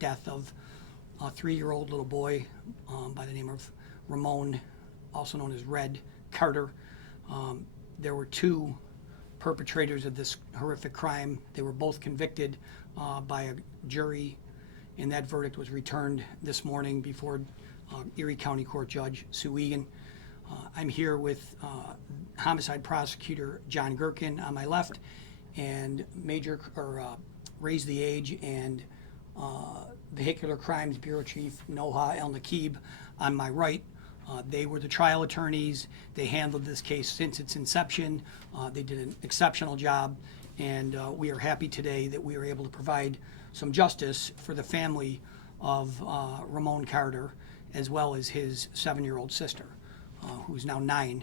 death of a 3-year-old little boy by the name of Ramon, also known as Red Carter. There were 2 perpetrators of this horrific crime. They were both convicted by a jury, and that verdict was returned this morning before Erie County Court Judge Sue Egan. I'm here with homicide prosecutor John Gherkin on my left, and Raise the Age and Vehicular Crimes Bureau Chief Noha El Nakib on my right. They were the trial attorneys. They handled this case since its inception. They did an exceptional job, and we are happy today that we are able to provide some justice for the family of Ramon Carter, as well as his 7-year-old sister, who's now 9.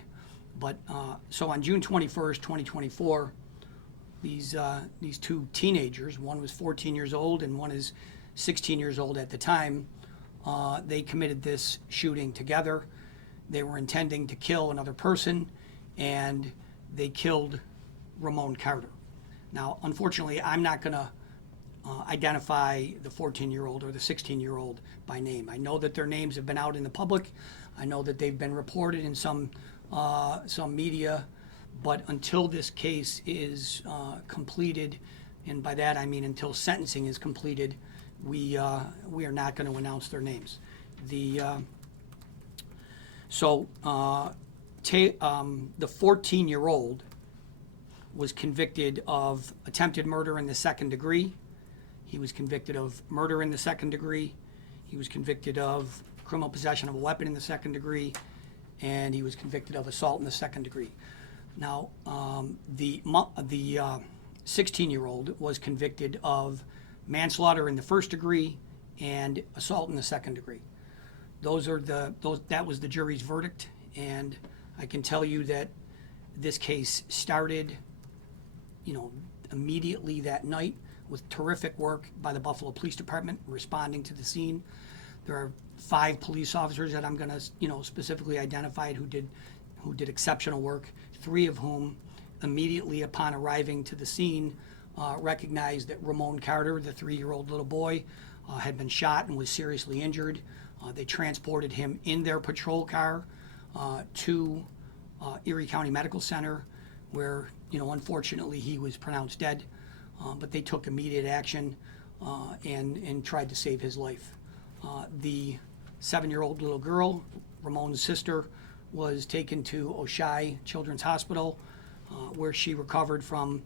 But so on June 21st, 2024, these 2 teenagers, one was 14 years old and one is 16 years old at the time, they committed this shooting together. They were intending to kill another person, and they killed Ramon Carter. Now, unfortunately, I'm not going to identify the 14-year-old or the 16-year-old by name. I know that their names have been out in the public. I know that they've been reported in some media, but until this case is completed, and by that I mean until sentencing is completed, we are not going to announce their names. The 14-year-old was convicted of attempted murder in the 2nd degree. He was convicted of murder in the 2nd degree. He was convicted of criminal possession of a weapon in the 2nd degree, and he was convicted of assault in the 2nd degree. Now, the 16-year-old was convicted of manslaughter in the 1st degree and assault in the 2nd degree. That was the jury's verdict, and I can tell you that this case started, immediately that night with terrific work by the Buffalo Police Department responding to the scene. There are 5 police officers that I'm going to, specifically identify who did exceptional work. 3 of whom, immediately upon arriving to the scene, recognized that Ramon Carter, the 3-year-old little boy, had been shot and was seriously injured. They transported him in their patrol car to Erie County Medical Center, where, unfortunately he was pronounced dead. But they took immediate action and tried to save his life. The 7-year-old little girl, Ramon's sister, was taken to Oshai Children's Hospital, where she recovered from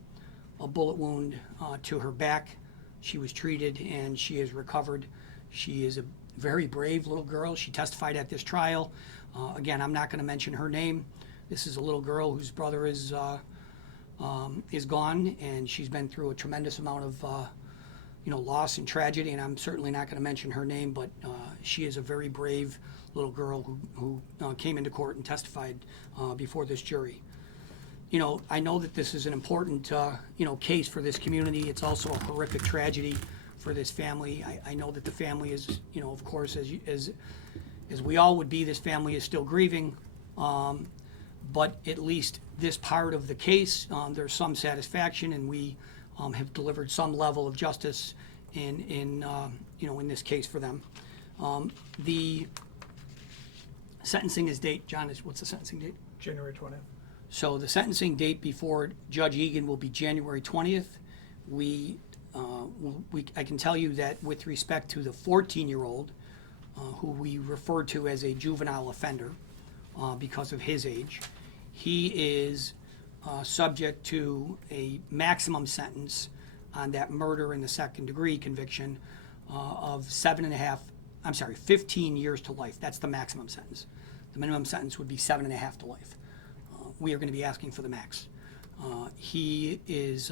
a bullet wound to her back. She was treated and she has recovered. She is a very brave little girl. She testified at this trial. Again, I'm not going to mention her name. This is a little girl whose brother is gone, and she's been through a tremendous amount of loss and tragedy, and I'm certainly not going to mention her name, but she is a very brave little girl who came into court and testified before this jury. I know that this is an important case for this community. It's also a horrific tragedy for this family. I know that the family is, of course, as we all would be, this family is still grieving. But at least this part of the case, there's some satisfaction, and we have delivered some level of justice in this case for them. The sentencing is date, John, what's the sentencing date? January 20th. So the sentencing date before Judge Egan will be January 20th. I can tell you that with respect to the 14-year-old, who we refer to as a juvenile offender because of his age, he is subject to a maximum sentence on that murder in the 2nd degree conviction of 15 years to life. That's the maximum sentence. The minimum sentence would be 7.5 to life. We are going to be asking for the max. He is,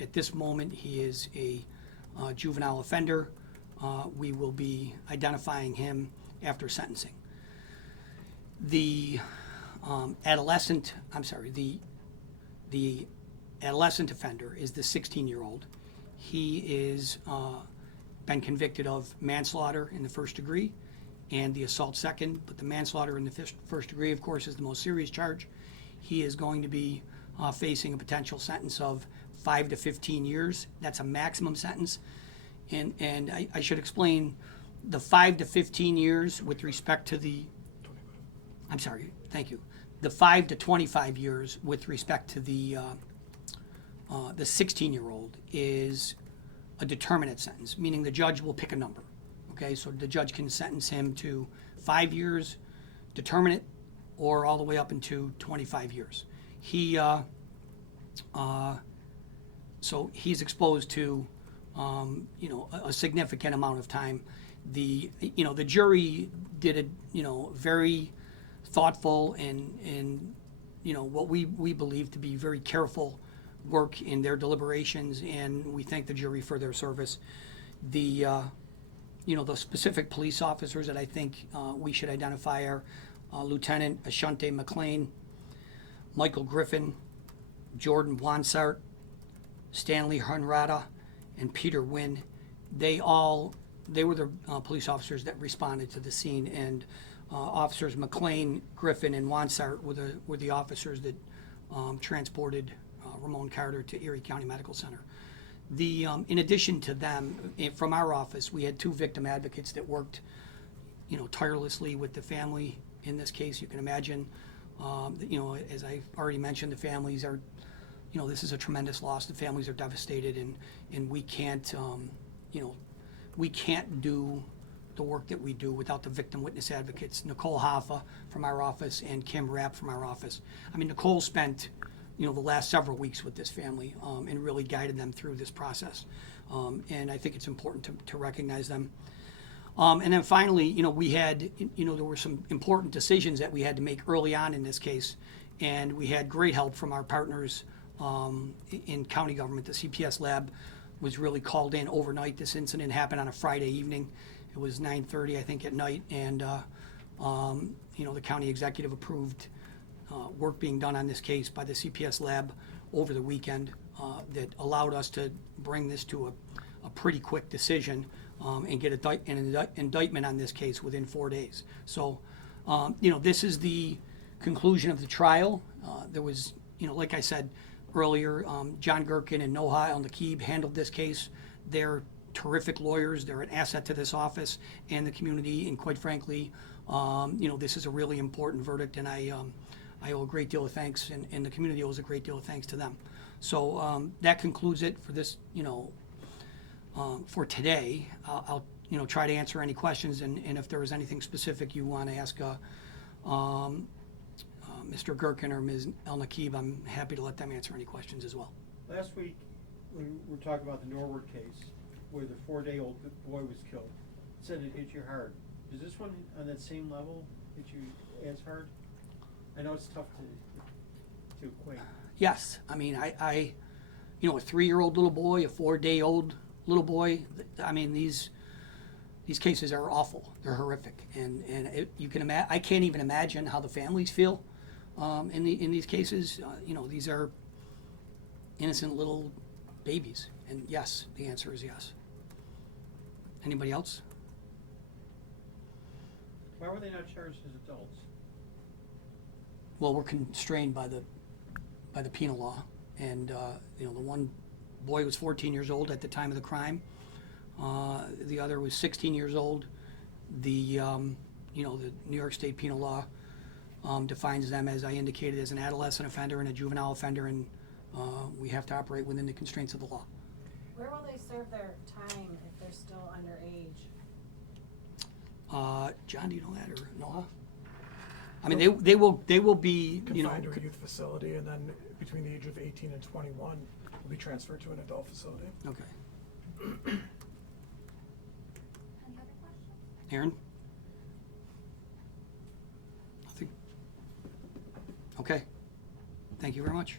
at this moment, he is a juvenile offender. We will be identifying him after sentencing. The adolescent offender is the 16-year-old. He is been convicted of manslaughter in the 1st degree and the assault 2nd, but the manslaughter in the 1st degree, of course, is the most serious charge. He is going to be facing a potential sentence of 5 to 15 years. That's a maximum sentence. And I should explain the 5 to 15 years with respect to the, I'm sorry, thank you. The 5 to 25 years with respect to the 16-year-old is a determinate sentence, meaning the judge will pick a number. Okay, so the judge can sentence him to 5 years, determinate, or all the way up into 25 years. So he's exposed to, a significant amount of time. The jury did a, very thoughtful and what we believe to be very careful work in their deliberations, and we thank the jury for their service. The specific police officers that I think we should identify are Lieutenant Ashante McLean, Michael Griffin, Jordan Wansart, Stanley Hunrada, and Peter Wynn. They were the police officers that responded to the scene, and officers McLean, Griffin, and Wansart were the officers that transported Ramon Carter to Erie County Medical Center. In addition to them, from our office, we had 2 victim advocates that worked, tirelessly with the family. In this case, you can imagine, as I already mentioned, the families are, this is a tremendous loss. The families are devastated, and we can't, we can't do the work that we do without the victim witness advocates, Nicole Hoffa from our office and Kim Rapp from our office. I mean, Nicole spent, the last several weeks with this family and really guided them through this process. And I think it's important to recognize them. And then finally, we had, there were some important decisions that we had to make early on in this case, and we had great help from our partners in county government. The CPS lab was really called in overnight. This incident happened on a Friday evening. It was 9:30, I think, at night, and the county executive approved work being done on this case by the CPS lab over the weekend that allowed us to bring this to a pretty quick decision and get an indictment on this case within 4 days. So, this is the conclusion of the trial. There was, like I said earlier, John Gherkin and Noha El-Nakib handled this case. They're terrific lawyers. They're an asset to this office and the community. And quite frankly, this is a really important verdict, and I owe a great deal of thanks, and the community owes a great deal of thanks to them. So that concludes it for this, for today. I'll try to answer any questions, and if there is anything specific you want to ask Mr. Gherkin or Ms. El-Nakib, I'm happy to let them answer any questions as well. Last week, when we were talking about the Norwood case, where the 4-day-old boy was killed, it said it hit you hard. Does this one on that same level hit you as hard? I know it's tough to equate. Yes, I mean, I a 3-year-old little boy, a 4-day-old little boy. I mean, these cases are awful. They're horrific, and you can imagine. I can't even imagine how the families feel in these cases. These are innocent little babies, and yes, the answer is yes. Anybody else? Why were they not charged as adults? Well, we're constrained by the penal law, and the one boy was 14 years old at the time of the crime. The other was 16 years old. The the New York State penal law defines them, as I indicated, as an adolescent offender and a juvenile offender, and we have to operate within the constraints of the law. Where will they serve their time if they're still underage? John, do you know that, or Noah? I mean, they will be confined to a youth facility, and then between the age of 18 and 21 will be transferred to an adult facility. Okay. Any other questions? Aaron? Nothing? Okay. Thank you very much.